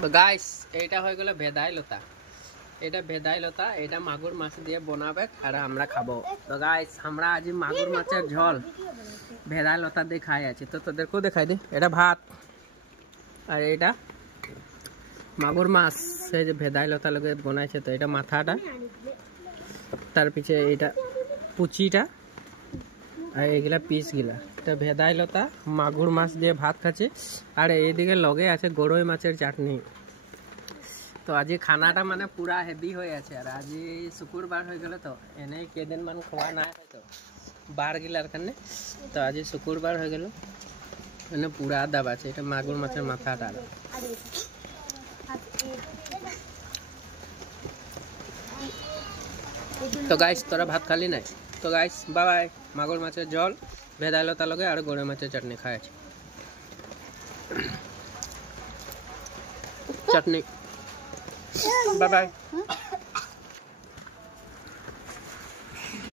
তো গাইস এইটা হয়ে গেল ভেদাইলতা। এটা ভেদাইলতা, এটা মাগুর মাছ দিয়ে বানাবে আর আমরা খাবো। তো গাইস আমরা আজ মাগুর মাছের ঝোল ভেদাইলতা দিয়ে খাই আছি। তো তোদেরকেও দেখাই দি, এটা ভাত আর এটা মাগুর মাছ সেই যে ভেদাইলতা লগে বানাইছে। তো এটা মাথাটা, তার পিছে এটা পুচিটা আর এগুলা পিসগুলা। এটা ভেদাইলতা মাগুর মাছ দিয়ে ভাত খাচ্ছে আর এইদিকে লগে আছে গরই মাছের চাটনি। তো আজি খানাটা মানে পুরা হেভি হয়ে আছে। আর আজি শুক্রবার হয়ে গেল, তো এনে কেদিন মান খাওয়া না হয়তো বার গিলার কারণে। তো আজি শুক্রবার হয়ে গেল, এনে পুরা দাব আছে। এটা মাগুর মাছের মাথাটা। তো গাইস তোরা ভাত খালি নাই? তো গাইস বাই বাই। মাগুর মাছের ঝোল ভেদাইলতা লগে আর গরই মাছের চাটনি খাই আছে। চাটনি বাই বাই।